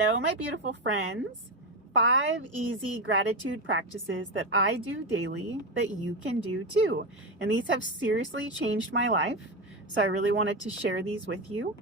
Hello, my beautiful friends. 5 easy gratitude practices that I do daily that you can do too. And these have seriously changed my life. So I really wanted to share these with you.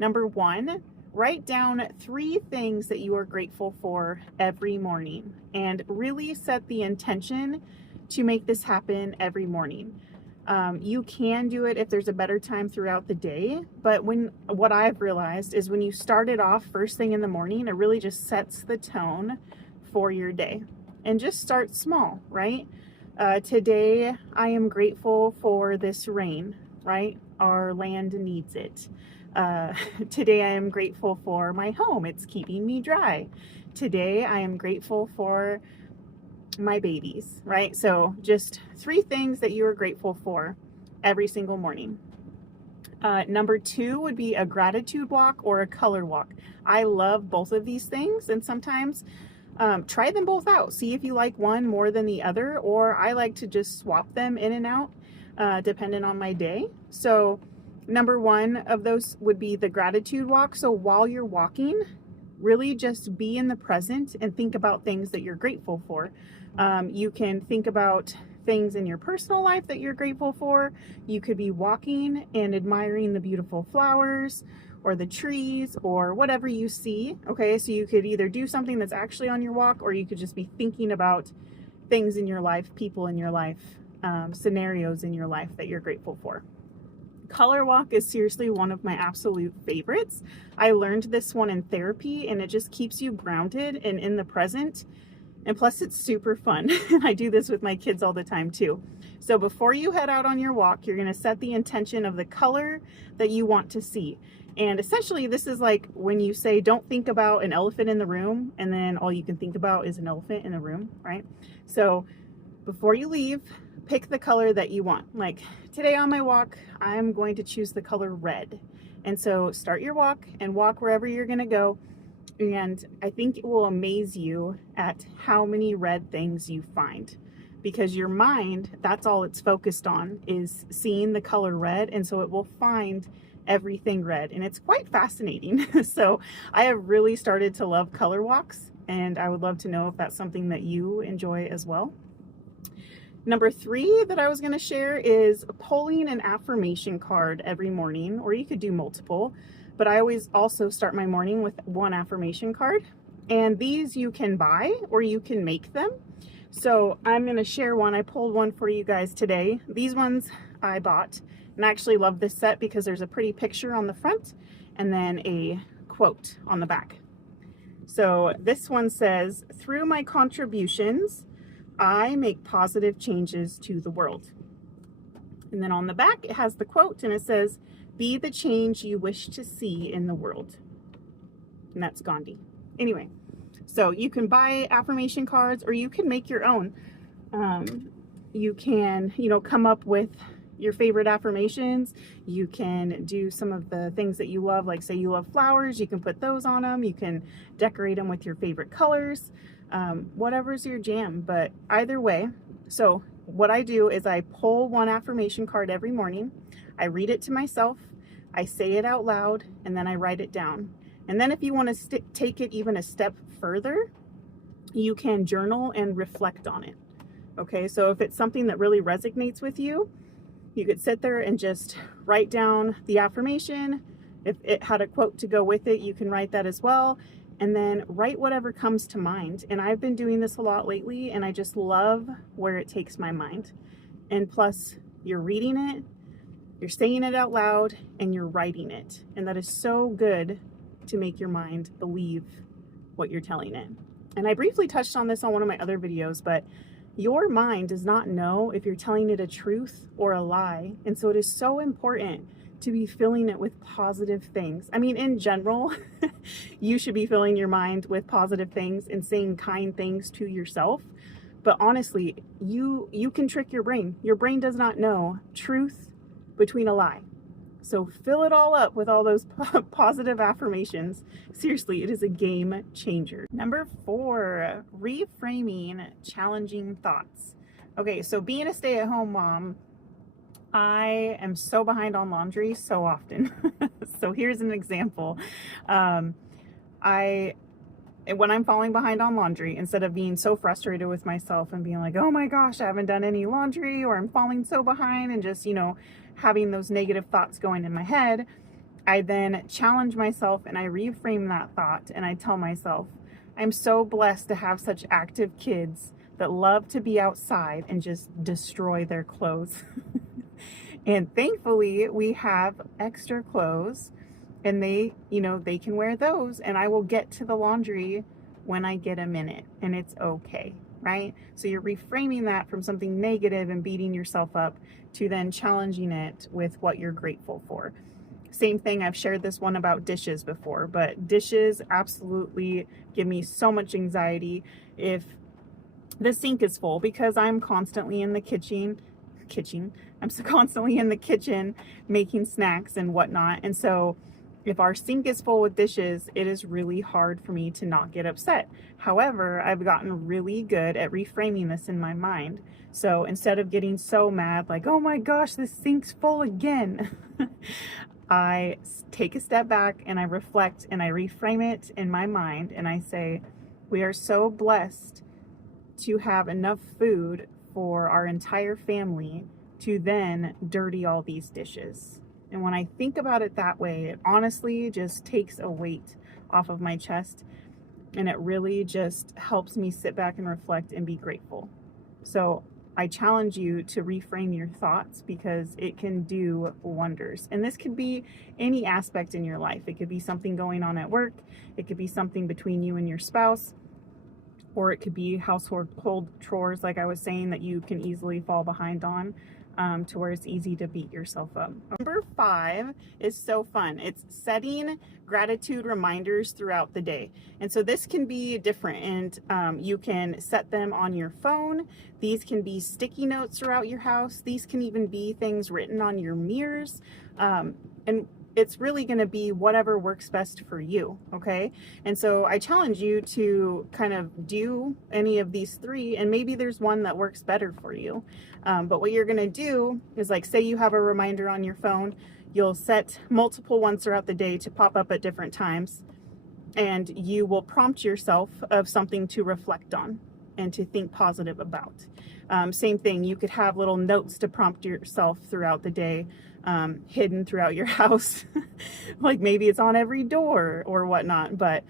Number 1, write down 3 things that you are grateful for every morning and really set the intention to make this happen every morning. You can do it if there's a better time throughout the day, but what I've realized is when you start it off first thing in the morning, it really just sets the tone for your day. And just start small, right? Today, I am grateful for this rain, right? Our land needs it. Today, I am grateful for my home. It's keeping me dry. Today, I am grateful for my babies, right? So just 3 things that you are grateful for every single morning. Number 2 would be a gratitude walk or a color walk. I love both of these things, and sometimes try them both out. See if you like one more than the other, or I like to just swap them in and out depending on my day. So number 1 of those would be the gratitude walk. So while you're walking, really just be in the present and think about things that you're grateful for. You can think about things in your personal life that you're grateful for. You could be walking and admiring the beautiful flowers or the trees or whatever you see. Okay, so you could either do something that's actually on your walk, or you could just be thinking about things in your life, people in your life, scenarios in your life that you're grateful for. Color walk is seriously one of my absolute favorites. I learned this one in therapy, and it just keeps you grounded and in the present. And plus, it's super fun. I do this with my kids all the time too. So before you head out on your walk, you're going to set the intention of the color that you want to see. And essentially, this is like when you say, don't think about an elephant in the room, and then all you can think about is an elephant in the room, right? So before you leave, pick the color that you want. Like today on my walk, I'm going to choose the color red. And so start your walk and walk wherever you're going to go. And I think it will amaze you at how many red things you find, because your mind, that's all it's focused on, is seeing the color red. And so it will find everything red, and it's quite fascinating. So I have really started to love color walks, and I would love to know if that's something that you enjoy as well. Number 3 that I was going to share is pulling an affirmation card every morning, or you could do multiple, but I always also start my morning with 1 affirmation card. And these you can buy or you can make them. So I'm going to share one. I pulled one for you guys today. These ones I bought, and I actually love this set because there's a pretty picture on the front and then a quote on the back. So this one says, "Through my contributions, I make positive changes to the world." And then on the back, it has the quote, and it says, "Be the change you wish to see in the world." And that's Gandhi. Anyway, so you can buy affirmation cards or you can make your own. You can, come up with your favorite affirmations. You can do some of the things that you love, like say you love flowers, you can put those on them. You can decorate them with your favorite colors. Whatever's your jam, but either way. So what I do is I pull 1 affirmation card every morning. I read it to myself, I say it out loud, and then I write it down. And then if you want to take it even a step further, you can journal and reflect on it. Okay, so if it's something that really resonates with you, you could sit there and just write down the affirmation. If it had a quote to go with it, you can write that as well. And then write whatever comes to mind. And I've been doing this a lot lately, and I just love where it takes my mind. And plus, you're reading it, you're saying it out loud, and you're writing it. And that is so good to make your mind believe what you're telling it. And I briefly touched on this on one of my other videos, but your mind does not know if you're telling it a truth or a lie. And so it is so important to be filling it with positive things. I mean, in general, you should be filling your mind with positive things and saying kind things to yourself. But honestly, you can trick your brain. Your brain does not know truth between a lie. So fill it all up with all those positive affirmations. Seriously, it is a game changer. Number 4, reframing challenging thoughts. Okay, so being a stay-at-home mom, I am so behind on laundry so often. So here's an example. I when I'm falling behind on laundry, instead of being so frustrated with myself and being like, oh my gosh, I haven't done any laundry, or I'm falling so behind, and just, having those negative thoughts going in my head, I then challenge myself and I reframe that thought and I tell myself, I'm so blessed to have such active kids that love to be outside and just destroy their clothes. And thankfully, we have extra clothes and they can wear those, and I will get to the laundry when I get a minute, and it's okay, right? So you're reframing that from something negative and beating yourself up to then challenging it with what you're grateful for. Same thing, I've shared this one about dishes before, but dishes absolutely give me so much anxiety if the sink is full, because I'm constantly in the kitchen. I'm so constantly in the kitchen making snacks and whatnot. And so if our sink is full with dishes, it is really hard for me to not get upset. However, I've gotten really good at reframing this in my mind. So instead of getting so mad, like, oh my gosh, this sink's full again, I take a step back and I reflect and I reframe it in my mind and I say, we are so blessed to have enough food for our entire family to then dirty all these dishes. And when I think about it that way, it honestly just takes a weight off of my chest, and it really just helps me sit back and reflect and be grateful. So I challenge you to reframe your thoughts, because it can do wonders. And this could be any aspect in your life. It could be something going on at work. It could be something between you and your spouse, or it could be household chores, like I was saying, that you can easily fall behind on, to where it's easy to beat yourself up. Number 5 is so fun. It's setting gratitude reminders throughout the day. And so this can be different, and you can set them on your phone. These can be sticky notes throughout your house. These can even be things written on your mirrors. And it's really going to be whatever works best for you, okay? And so I challenge you to kind of do any of these 3, and maybe there's one that works better for you. But what you're going to do is, like, say you have a reminder on your phone, you'll set multiple ones throughout the day to pop up at different times, and you will prompt yourself of something to reflect on and to think positive about. Same thing, you could have little notes to prompt yourself throughout the day, hidden throughout your house. Like maybe it's on every door or whatnot, but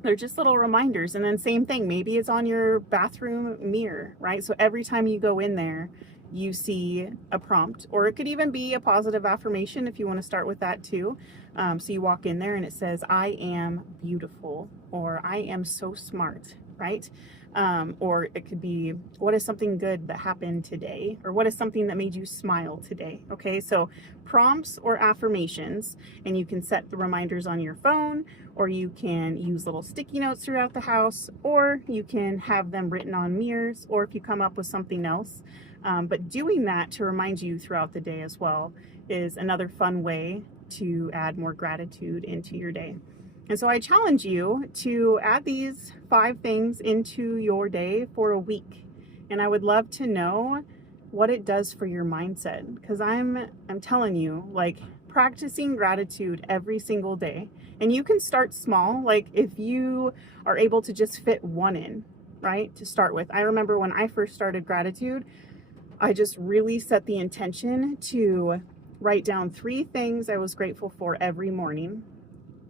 they're just little reminders. And then same thing, maybe it's on your bathroom mirror, right? So every time you go in there, you see a prompt, or it could even be a positive affirmation if you want to start with that too. So you walk in there and it says, I am beautiful, or I am so smart, right? Or it could be, what is something good that happened today? Or what is something that made you smile today? Okay, so prompts or affirmations, and you can set the reminders on your phone, or you can use little sticky notes throughout the house, or you can have them written on mirrors, or if you come up with something else. But doing that to remind you throughout the day as well is another fun way to add more gratitude into your day. And so I challenge you to add these 5 things into your day for a week. And I would love to know what it does for your mindset, because I'm telling you, like, practicing gratitude every single day. And you can start small, like if you are able to just fit one in, right, to start with. I remember when I first started gratitude, I just really set the intention to write down 3 things I was grateful for every morning.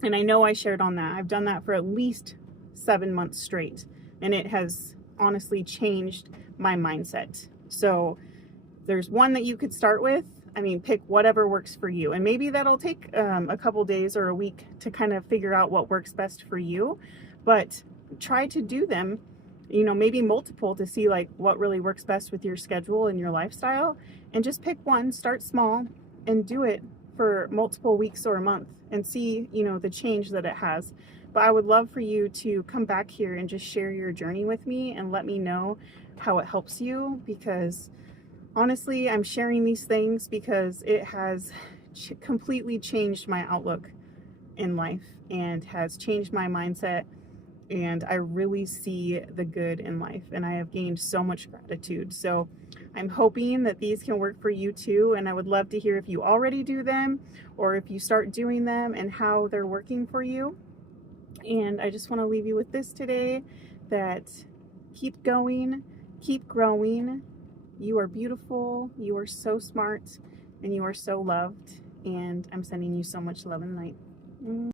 And I know I shared on that. I've done that for at least 7 months straight. And it has honestly changed my mindset. So there's one that you could start with. I mean, pick whatever works for you. And maybe that'll take a couple days or a week to kind of figure out what works best for you. But try to do them, maybe multiple, to see like what really works best with your schedule and your lifestyle. And just pick one, start small, and do it for multiple weeks or a month and see, the change that it has. But I would love for you to come back here and just share your journey with me and let me know how it helps you, because honestly, I'm sharing these things because it has completely changed my outlook in life and has changed my mindset. And I really see the good in life, and I have gained so much gratitude. So I'm hoping that these can work for you too. And I would love to hear if you already do them, or if you start doing them and how they're working for you. And I just want to leave you with this today, that keep going, keep growing. You are beautiful, you are so smart, and you are so loved. And I'm sending you so much love and light.